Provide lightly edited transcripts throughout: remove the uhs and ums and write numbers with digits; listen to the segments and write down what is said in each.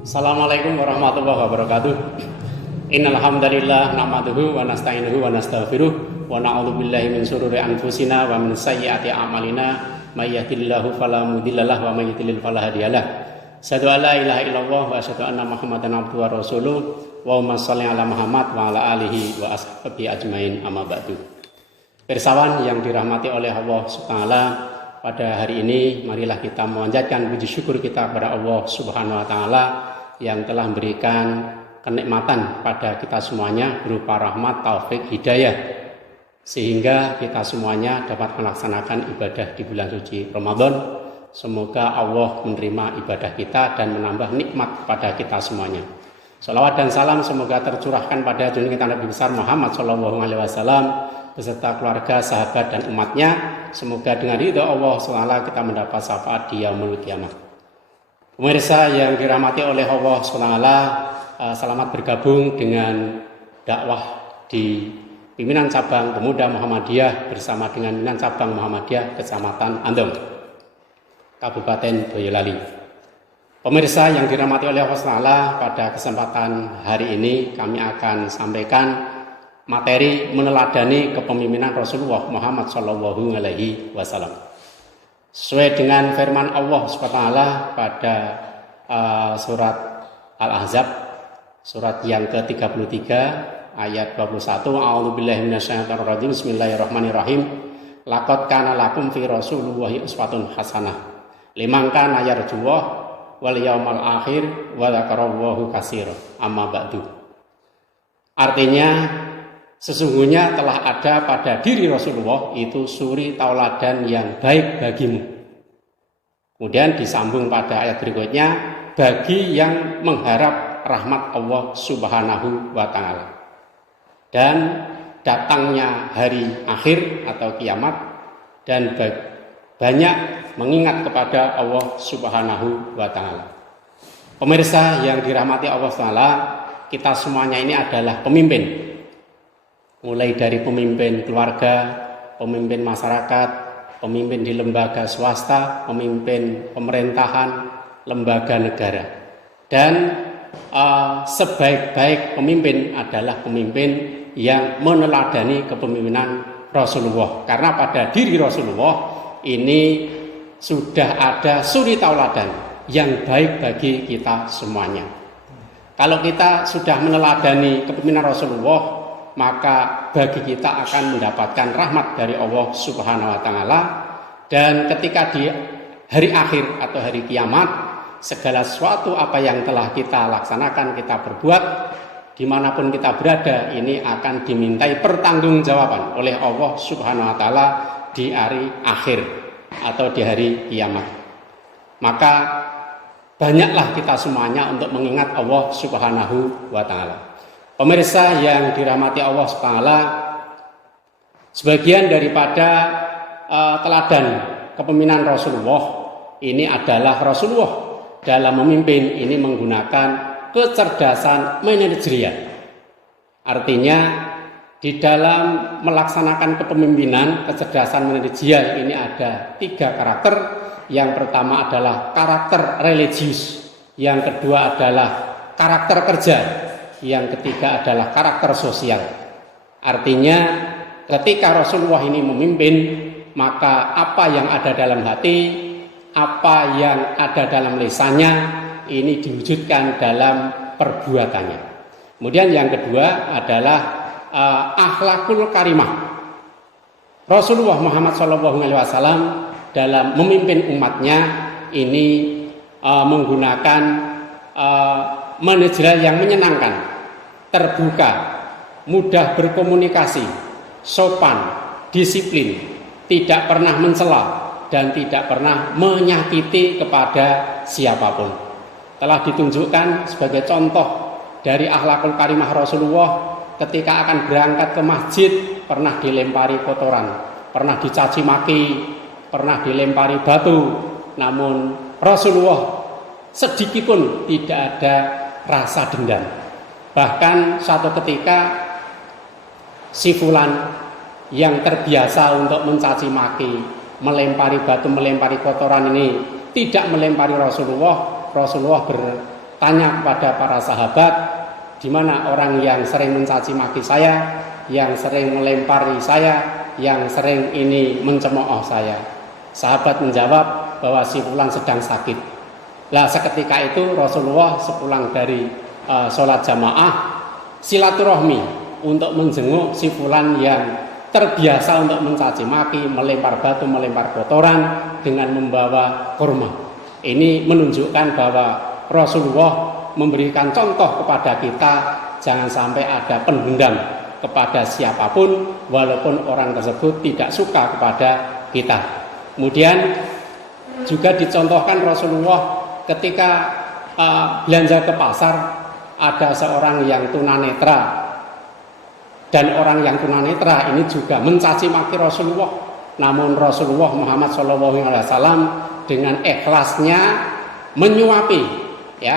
Assalamualaikum warahmatullahi wabarakatuh. Innal hamdalillah nahmaduhu wa nasta'inuhu wa nastaghfiruh wa na'udzu billahi min shururi anfusina wa min sayyiati a'malina may yahdihillahu fala mudhillalah wa may yudhlil fala hadiyalah. Asyhadu an la ilaha illallah wa asyhadu anna Muhammadan abduhu wa rasuluh. Wa sholli ala Muhammad wa ala alihi wa ashabihi ajmain amma ba'du. Pirsawan yang dirahmati oleh Allah Subhanahu wa taala, pada hari ini marilah kita memanjatkan puji syukur kita kepada Allah Subhanahu wa taala yang telah memberikan kenikmatan pada kita semuanya berupa rahmat, taufik, hidayah, sehingga kita semuanya dapat melaksanakan ibadah di bulan suci Ramadan. Semoga Allah menerima ibadah kita dan menambah nikmat pada kita semuanya. Salawat dan salam semoga tercurahkan pada junjungan kita Nabi besar Muhammad SAW beserta keluarga, sahabat dan umatnya. Semoga dengan ridho Allah SWT kita mendapat syafaat di yaumul kiamah. Pemirsa yang dirahmati oleh Allah SWT, selamat bergabung dengan dakwah di pimpinan cabang Pemuda Muhammadiyah bersama dengan pimpinan cabang Muhammadiyah Kecamatan Andong, Kabupaten Boyolali. Pemirsa yang dirahmati oleh Allah SWT, pada kesempatan hari ini kami akan sampaikan materi meneladani kepemimpinan Rasulullah Muhammad Shallallahu Alaihi Wasallam. Sesuai dengan firman Allah SWT pada surat Al-Ahzab, surat yang ke-33 ayat 21. A'udzubillahi minasyaitonirrajim. Bismillahirrahmanirrahim. Laqad kana lakum fi Rasulillahi uswatun hasanah liman kana yarjullaha wal yaumal akhir wa dzakarallaha katsiran. Amma ba'du. Artinya, sesungguhnya telah ada pada diri Rasulullah itu suri tauladan yang baik bagimu. Kemudian disambung pada ayat berikutnya, bagi yang mengharap rahmat Allah Subhanahu wa taala. Dan datangnya hari akhir atau kiamat, dan banyak mengingat kepada Allah Subhanahu wa taala. Pemirsa yang dirahmati Allah Taala, kita semuanya ini adalah pemimpin. Mulai dari pemimpin keluarga, pemimpin masyarakat, pemimpin di lembaga swasta, pemimpin pemerintahan, lembaga negara. Dan sebaik-baik pemimpin adalah pemimpin yang meneladani kepemimpinan Rasulullah. Karena pada diri Rasulullah ini sudah ada suri tauladan yang baik bagi kita semuanya. Kalau kita sudah meneladani kepemimpinan Rasulullah, maka bagi kita akan mendapatkan rahmat dari Allah Subhanahu wa taala. Dan ketika di hari akhir atau hari kiamat, segala sesuatu apa yang telah kita laksanakan, kita perbuat, dimanapun kita berada, ini akan dimintai pertanggungjawaban oleh Allah Subhanahu wa taala di hari akhir atau di hari kiamat. Maka banyaklah kita semuanya untuk mengingat Allah Subhanahu wa taala. Pemirsa yang dirahmati Allah SWT, sebagian daripada teladan kepemimpinan Rasulullah ini adalah Rasulullah dalam memimpin ini menggunakan kecerdasan manajerial. Artinya di dalam melaksanakan kepemimpinan, kecerdasan manajerial ini ada 3 karakter. Yang pertama adalah karakter religius, yang kedua adalah karakter kerja, yang ketiga adalah karakter sosial. Artinya ketika Rasulullah ini memimpin, maka apa yang ada dalam hati, apa yang ada dalam lisannya, ini diwujudkan dalam perbuatannya. Kemudian yang kedua adalah akhlakul karimah. Rasulullah Muhammad SAW dalam memimpin umatnya ini menggunakan manajerial yang menyenangkan, terbuka, mudah berkomunikasi, sopan, disiplin, tidak pernah mencela dan tidak pernah menyakiti kepada siapapun. Telah ditunjukkan sebagai contoh dari akhlakul karimah Rasulullah ketika akan berangkat ke masjid, pernah dilempari kotoran, pernah dicaci maki, pernah dilempari batu, namun Rasulullah sedikitpun tidak ada rasa dendam. Bahkan suatu ketika si fulan yang terbiasa untuk mencaci maki, melempari batu, melempari kotoran ini tidak melempari Rasulullah tanya kepada para sahabat, di mana orang yang sering mencaci maki saya, yang sering melempari saya, yang sering ini mencemooh saya. Sahabat menjawab bahwa si fulan sedang sakit. Lah seketika itu Rasulullah sepulang dari sholat jamaah silaturahmi untuk menjenguk si fulan yang terbiasa untuk mencaci maki, melempar batu, melempar kotoran dengan membawa kurma. Ini menunjukkan bahwa Rasulullah memberikan contoh kepada kita, jangan sampai ada pendendam kepada siapapun walaupun orang tersebut tidak suka kepada kita. Kemudian juga dicontohkan Rasulullah ketika belanja ke pasar, ada seorang yang tunanetra, dan orang yang tunanetra ini juga mencaci maki Rasulullah. Namun Rasulullah Muhammad SAW dengan ikhlasnya menyuapi, ya,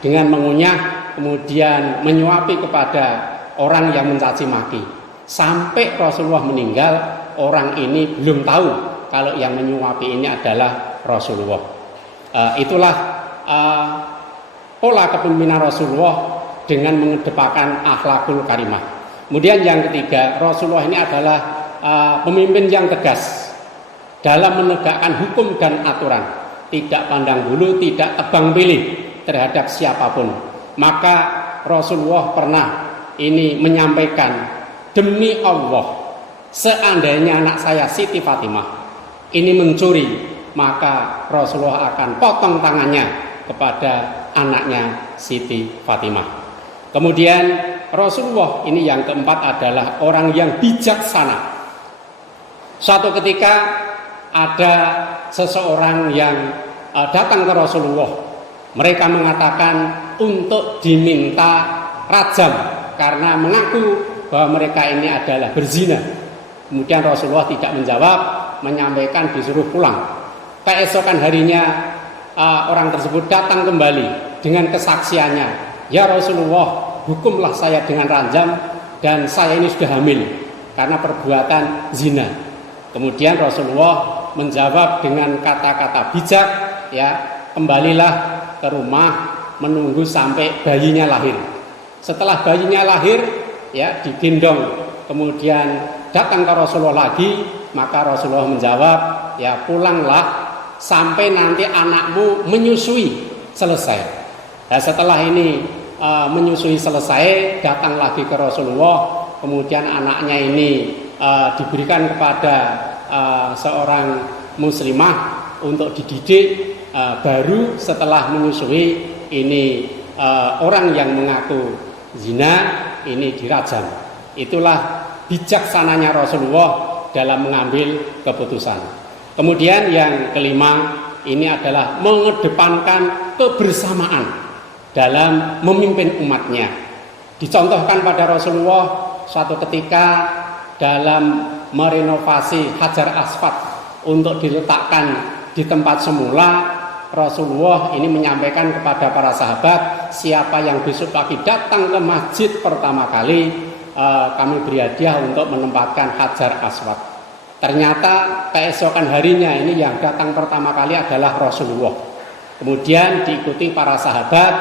dengan mengunyah, kemudian menyuapi kepada orang yang mencaci maki. Sampai Rasulullah meninggal, orang ini belum tahu kalau yang menyuapi ini adalah Rasulullah. Itulah pola kepemimpinan Rasulullah dengan mengedepankan akhlakul karimah. Kemudian yang ketiga, Rasulullah ini adalah pemimpin yang tegas dalam menegakkan hukum dan aturan, tidak pandang bulu, tidak tebang pilih terhadap siapapun. Maka Rasulullah pernah ini menyampaikan, demi Allah, seandainya anak saya Siti Fatimah ini mencuri, maka Rasulullah akan potong tangannya kepada anaknya Siti Fatimah. Kemudian Rasulullah ini yang keempat adalah orang yang bijaksana. Suatu ketika ada seseorang yang datang ke Rasulullah. Mereka mengatakan untuk diminta rajam karena mengaku bahwa mereka ini adalah berzina. Kemudian Rasulullah tidak menjawab, menyampaikan disuruh pulang. Keesokan harinya orang tersebut datang kembali dengan kesaksiannya, ya Rasulullah, hukumlah saya dengan rajam dan saya ini sudah hamil karena perbuatan zina. Kemudian Rasulullah menjawab dengan kata-kata bijak, ya, kembalilah ke rumah menunggu sampai bayinya lahir. Setelah bayinya lahir, ya, digendong, kemudian datang ke Rasulullah lagi, maka Rasulullah menjawab, ya, pulanglah sampai nanti anakmu menyusui selesai. Nah, setelah ini menyusui selesai, datang lagi ke Rasulullah, kemudian anaknya ini diberikan kepada seorang muslimah untuk dididik. Baru setelah menyusui ini orang yang mengaku zina ini dirajam. Itulah bijaksananya Rasulullah dalam mengambil keputusan. Kemudian yang kelima ini adalah mengedepankan kebersamaan dalam memimpin umatnya. Dicontohkan pada Rasulullah suatu ketika dalam merenovasi Hajar Aswad untuk diletakkan di tempat semula, Rasulullah ini menyampaikan kepada para sahabat, siapa yang besok pagi datang ke masjid pertama kali, kami beri hadiah untuk menempatkan Hajar Aswad. Ternyata keesokan harinya ini yang datang pertama kali adalah Rasulullah. Kemudian diikuti para sahabat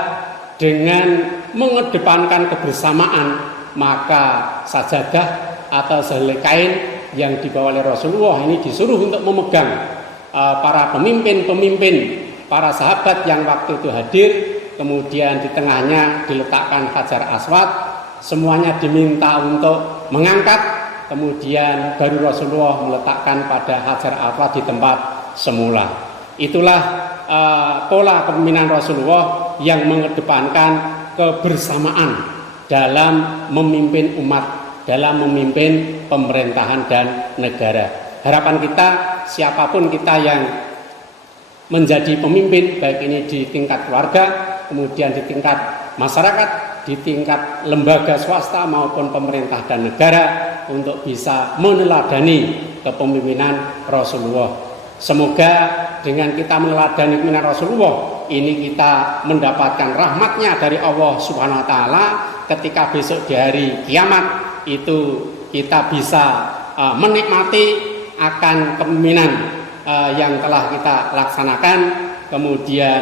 dengan mengedepankan kebersamaan, maka sajadah atau sehelai kain yang dibawa oleh Rasulullah ini disuruh untuk memegang para pemimpin-pemimpin, para sahabat yang waktu itu hadir. Kemudian di tengahnya diletakkan Hajar Aswad, semuanya diminta untuk mengangkat, kemudian baru Rasulullah meletakkan pada Hajar Aswad di tempat semula. Itulah pola kepemimpinan Rasulullah yang mengedepankan kebersamaan dalam memimpin umat, dalam memimpin pemerintahan dan negara. Harapan kita, siapapun kita yang menjadi pemimpin, baik ini di tingkat keluarga, kemudian di tingkat masyarakat, di tingkat lembaga swasta maupun pemerintah dan negara, untuk bisa meneladani kepemimpinan Rasulullah. Semoga dengan kita meneladani kepemimpinan Rasulullah ini kita mendapatkan rahmatnya dari Allah Subhanahu wa taala ketika besok di hari kiamat itu kita bisa menikmati akan kepemimpinan yang telah kita laksanakan, kemudian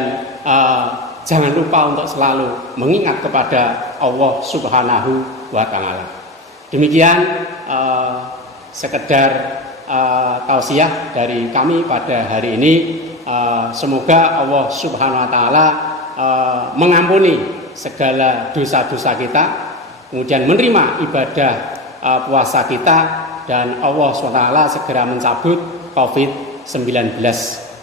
jangan lupa untuk selalu mengingat kepada Allah Subhanahu wa Ta'ala. Demikian sekedar tausiah dari kami pada hari ini. Semoga Allah Subhanahu wa Ta'ala mengampuni segala dosa-dosa kita, kemudian menerima ibadah puasa kita, dan Allah SWT segera mencabut COVID-19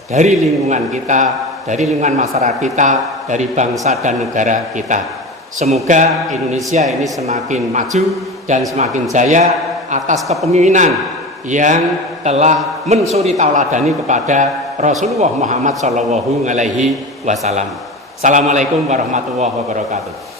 dari lingkungan kita, dari lingkungan masyarakat kita, dari bangsa dan negara kita. Semoga Indonesia ini semakin maju dan semakin jaya atas kepemimpinan yang telah mensuri tauladani kepada Rasulullah Muhammad SAW. Assalamualaikum warahmatullahi wabarakatuh.